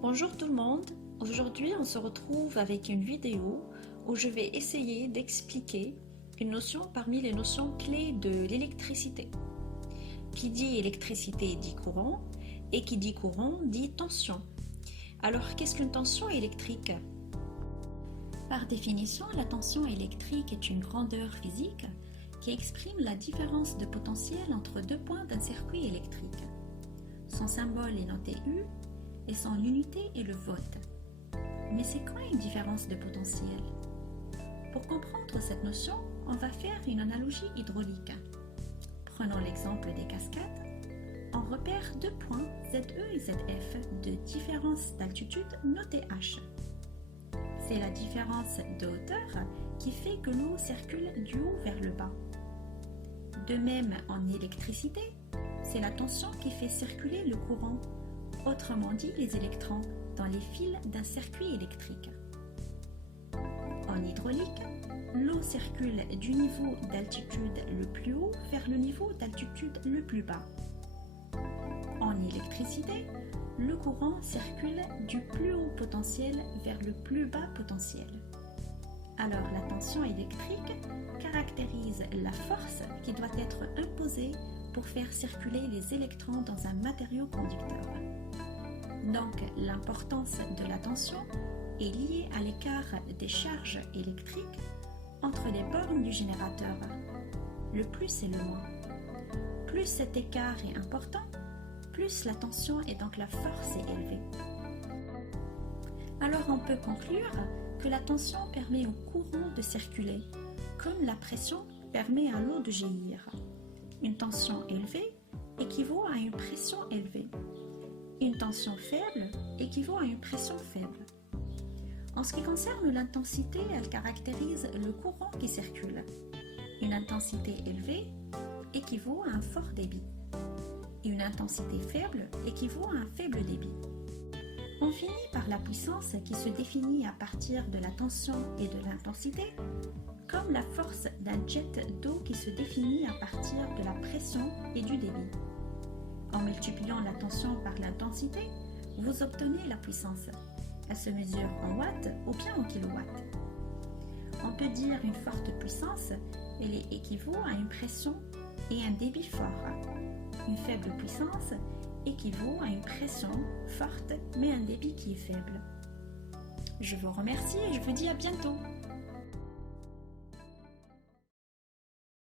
Bonjour tout le monde, aujourd'hui on se retrouve avec une vidéo où je vais essayer d'expliquer une notion parmi les notions clés de l'électricité. Qui dit électricité dit courant et qui dit courant dit tension. Alors qu'est-ce qu'une tension électrique? Par définition, la tension électrique est une grandeur physique qui exprime la différence de potentiel entre deux points d'un circuit électrique. Son symbole est noté U et son unité est le volt. Mais c'est quoi une différence de potentiel? Pour comprendre cette notion, on va faire une analogie hydraulique. Prenons l'exemple des cascades. On repère deux points ZE et ZF de différence d'altitude notée H. C'est la différence de hauteur qui fait que l'eau circule du haut vers le bas. De même, en électricité, c'est la tension qui fait circuler le courant, autrement dit les électrons, dans les fils d'un circuit électrique. En hydraulique, l'eau circule du niveau d'altitude le plus haut vers le niveau d'altitude le plus bas. En électricité, le courant circule du plus haut potentiel vers le plus bas potentiel. Alors la tension électrique caractérise la force qui doit être imposée pour faire circuler les électrons dans un matériau conducteur. Donc l'importance de la tension est liée à l'écart des charges électriques entre les bornes du générateur. Le plus et le moins. Plus cet écart est important, plus la tension et donc la force est élevée. Alors on peut conclure que la tension permet au courant de circuler, comme la pression permet à l'eau de jaillir. Une tension élevée équivaut à une pression élevée. Une tension faible équivaut à une pression faible. En ce qui concerne l'intensité, elle caractérise le courant qui circule. Une intensité élevée équivaut à un fort débit. Une intensité faible équivaut à un faible débit. On finit par la puissance qui se définit à partir de la tension et de l'intensité, comme la force d'un jet d'eau qui se définit à partir de la pression et du débit. En multipliant la tension par l'intensité, vous obtenez la puissance. Elle se mesure en watts ou bien en kilowatts. On peut dire une forte puissance, elle équivaut à une pression et un débit fort. Une faible puissance équivaut à une pression forte mais un débit qui est faible. Je vous remercie et je vous dis à bientôt.